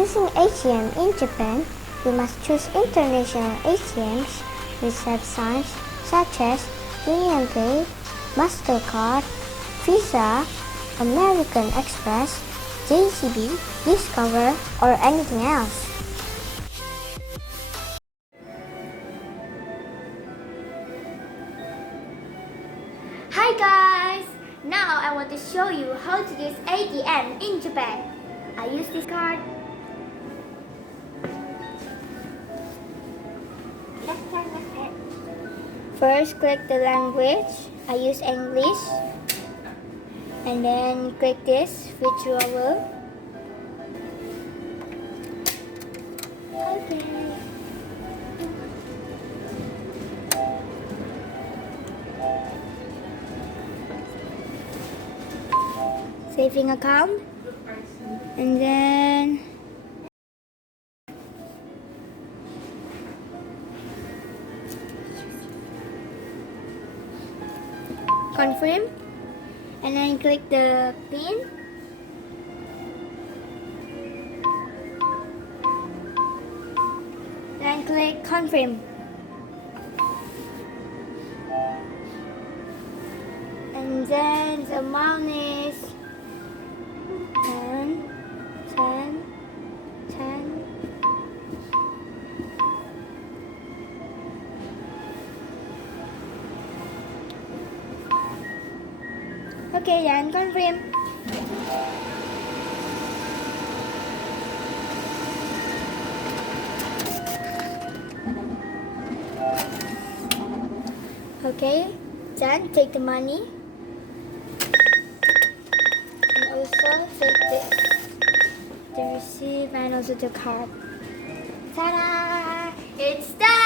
Using ATM in Japan, you must choose international ATMs which have signs such as UnionPay, MasterCard, Visa, American Express, JCB, Discover, or anything else. Hi guys! Now I want to show you how to use ATM in Japan. I use this card. First, click the language. I use English. And then click this withdrawal. Okay. Saving account. And then confirm, and then click the pin, then click confirm, and then the amount is 10, 10, 10. Okay, then confirm. Okay, then take the money. And also take the receipt and also the card. Ta-da! It's done!